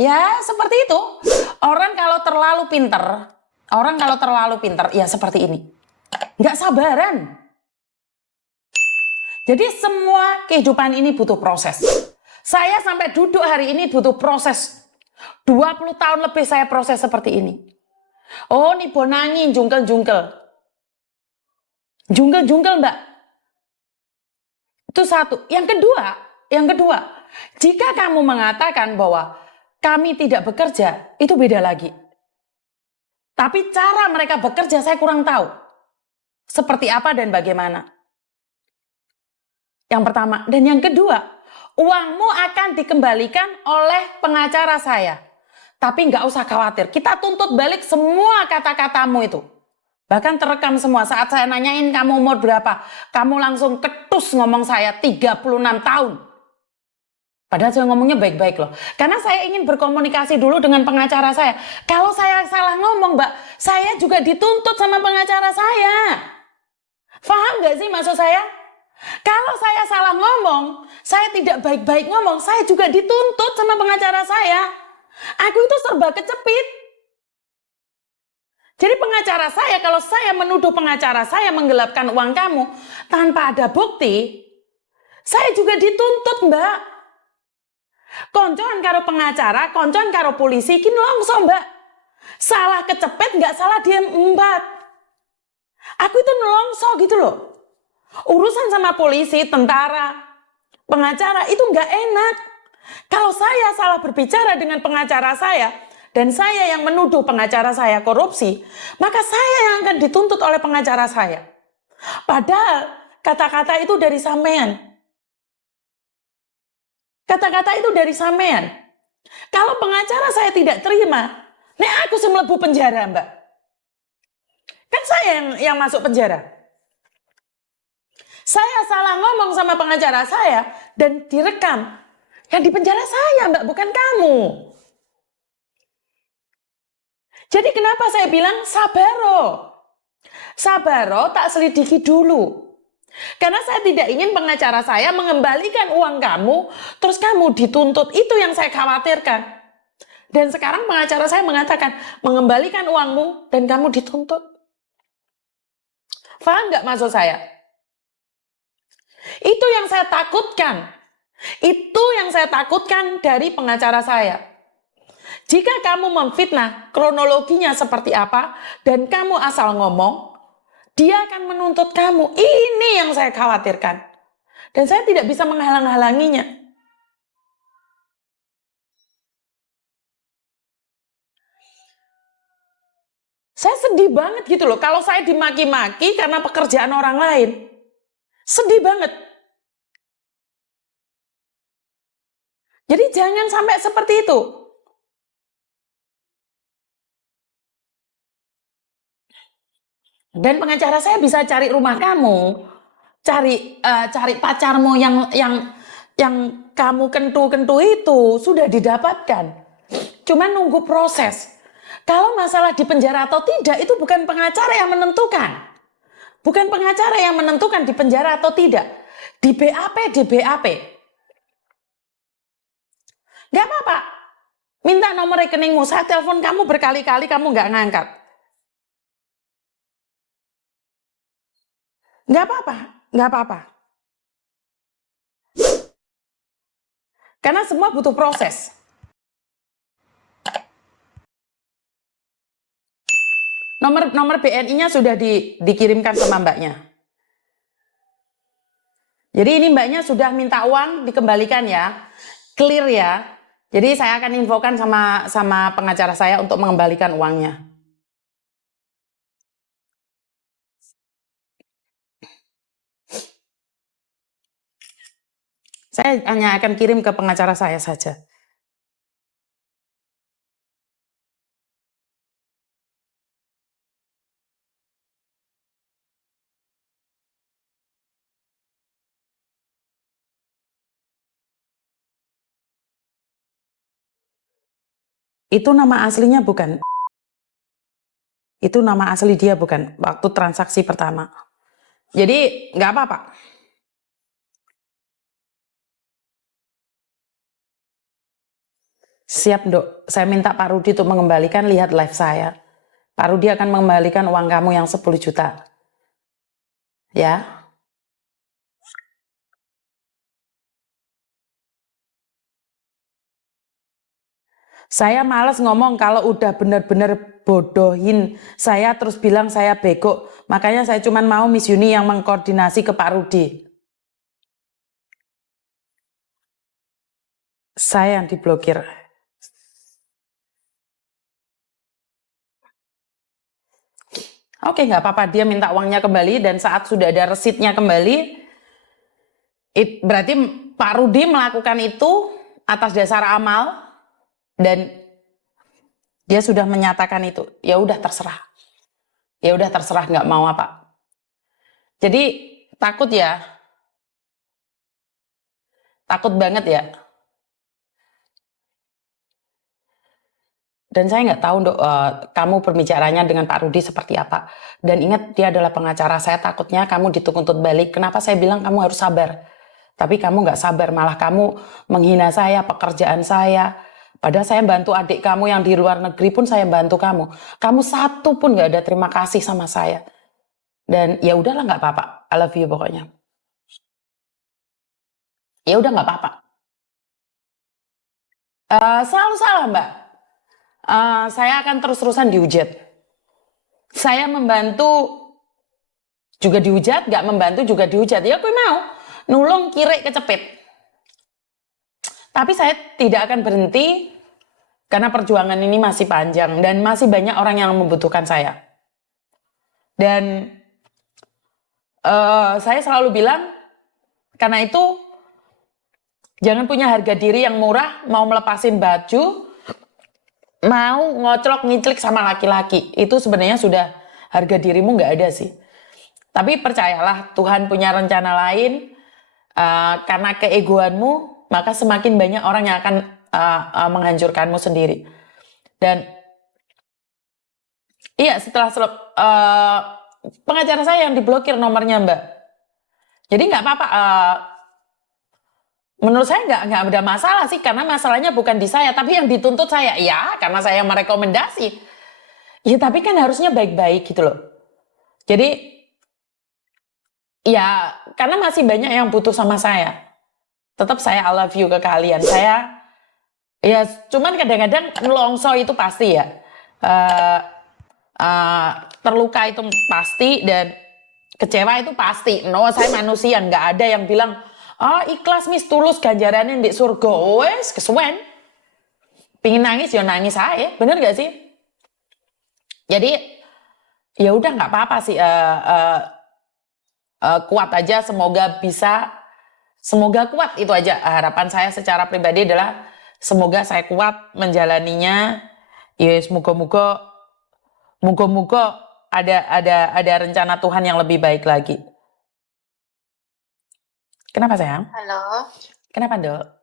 Ya, seperti itu. Orang kalau terlalu pinter, ya seperti ini. Nggak sabaran. Jadi semua kehidupan ini butuh proses. Saya sampai duduk hari ini butuh proses. 20 tahun lebih saya proses seperti ini. Oh, nih bonangi, jungkel-jungkel. Jungkel-jungkel, Mbak. Itu satu. Yang kedua, jika kamu mengatakan bahwa kami tidak bekerja, itu beda lagi. Tapi cara mereka bekerja saya kurang tahu. Seperti apa dan bagaimana. Yang pertama. Dan yang kedua, uangmu akan dikembalikan oleh pengacara saya. Tapi nggak usah khawatir, kita tuntut balik semua kata-katamu itu. Bahkan terekam semua. Saat saya nanyain kamu umur berapa, kamu langsung ketus ngomong saya 36 tahun. Padahal saya ngomongnya baik-baik loh. Karena saya ingin berkomunikasi dulu dengan pengacara saya. Kalau saya salah ngomong, Mbak, saya juga dituntut sama pengacara saya. Paham nggak sih maksud saya? Kalau saya salah ngomong, saya tidak baik-baik ngomong, saya juga dituntut sama pengacara saya. Aku itu serba kecepit. Jadi pengacara saya, kalau saya menuduh pengacara saya menggelapkan uang kamu tanpa ada bukti, saya juga dituntut, Mbak. Koncoan karo pengacara, koncoan karo polisi, kin longso, Mbak. Salah kecepet, nggak salah diem embat. Aku itu nelongso gitu loh. Urusan sama polisi, tentara, pengacara itu nggak enak. Kalau saya salah berbicara dengan pengacara saya, dan saya yang menuduh pengacara saya korupsi, maka saya yang akan dituntut oleh pengacara saya. Padahal kata-kata itu dari sampean. Kata-kata itu dari sampean. Kalau pengacara saya tidak terima, nek aku semlebu penjara, Mbak. Kan saya yang masuk penjara. Saya salah ngomong sama pengacara saya dan direkam. Yang di penjara saya, Mbak, bukan kamu. Jadi kenapa saya bilang sabaro? Sabaro tak selidiki dulu. Karena saya tidak ingin pengacara saya mengembalikan uang kamu, terus kamu dituntut. Itu yang saya khawatirkan. Dan sekarang pengacara saya mengatakan, mengembalikan uangmu dan kamu dituntut. Paham nggak maksud saya? Itu yang saya takutkan. Itu yang saya takutkan dari pengacara saya. Jika kamu memfitnah kronologinya seperti apa dan kamu asal ngomong, dia akan menuntut kamu. Ini yang saya khawatirkan. Dan saya tidak bisa menghalang-halanginya. Saya sedih banget gitu loh kalau saya dimaki-maki karena pekerjaan orang lain. Sedih banget. Jadi jangan sampai seperti itu. Dan pengacara saya bisa cari rumah kamu, cari pacarmu yang kamu kentu-kentu itu sudah didapatkan. Cuma nunggu proses. Kalau masalah di penjara atau tidak itu bukan pengacara yang menentukan. Bukan pengacara yang menentukan di penjara atau tidak. Di BAP. Gak apa-apa. Minta nomor rekeningmu. Saya telepon kamu berkali-kali, kamu gak ngangkat. Gak apa-apa. Karena semua butuh proses. Nomor BNI-nya sudah dikirimkan sama mbaknya. Jadi ini mbaknya sudah minta uang dikembalikan ya. Clear ya. Jadi saya akan infokan sama pengacara saya untuk mengembalikan uangnya. Saya hanya akan kirim ke pengacara saya saja. Itu nama aslinya bukan. Itu nama asli dia bukan waktu transaksi pertama. Jadi nggak apa-apa. Siap, Dok. Saya minta Pak Rudi untuk mengembalikan, lihat live saya. Pak Rudi akan mengembalikan uang kamu yang 10 juta. Ya. Saya males ngomong kalau udah bener-bener bodohin saya terus bilang saya bego. Makanya saya cuma mau Miss Yuni yang mengkoordinasi ke Pak Rudi. Saya yang diblokir. Oke, nggak apa-apa. Dia minta uangnya kembali dan saat sudah ada resitnya kembali, berarti Pak Rudi melakukan itu atas dasar amal dan dia sudah menyatakan itu. Ya udah terserah. Ya udah terserah, nggak mau apa. Jadi takut ya. Takut banget ya. Dan saya nggak tahu, Dok, kamu berbicaranya dengan Pak Rudi seperti apa. Dan ingat, dia adalah pengacara. Saya takutnya kamu dituntut balik. Kenapa saya bilang kamu harus sabar? Tapi kamu nggak sabar, malah kamu menghina saya, pekerjaan saya. Padahal saya bantu adik kamu yang di luar negeri pun saya bantu kamu. Kamu satu pun nggak ada terima kasih sama saya. Dan ya udahlah, nggak apa-apa. I love you pokoknya. Ya udah nggak apa-apa. Selalu salah, Mbak. Saya akan terus-terusan dihujat. Saya membantu juga dihujat, nggak membantu juga dihujat. Ya aku mau nulung kiri kecepit. Tapi saya tidak akan berhenti karena perjuangan ini masih panjang dan masih banyak orang yang membutuhkan saya. Dan saya selalu bilang, karena itu jangan punya harga diri yang murah, mau melepasin baju, mau ngoclok ngiclik sama laki-laki. Itu sebenarnya sudah harga dirimu nggak ada sih. Tapi percayalah, Tuhan punya rencana lain. Karena keegoanmu, maka semakin banyak orang yang akan menghancurkanmu sendiri. Dan iya, setelah pengacara saya yang diblokir nomornya, Mbak. Jadi nggak apa-apa. Menurut saya nggak ada masalah sih, karena masalahnya bukan di saya, tapi yang dituntut saya. Ya, karena saya merekomendasi. Ya, tapi kan harusnya baik-baik gitu loh. Jadi ya, karena masih banyak yang butuh sama saya. Tetap saya I love you ke kalian. Saya, ya cuman kadang-kadang nelongso itu pasti ya. Terluka itu pasti dan kecewa itu pasti. No, saya manusia, nggak ada yang bilang, ikhlas mis tulus ganjarannya di surga. Wes, kesuwen. Pingin nangis ya nangis aja, bener gak sih? Jadi ya udah nggak apa-apa sih. Kuat aja, semoga kuat, itu aja harapan saya secara pribadi adalah semoga saya kuat menjalaninya. Ya moga-moga ada rencana Tuhan yang lebih baik lagi. Kenapa sayang? Halo. Kenapa, Dok?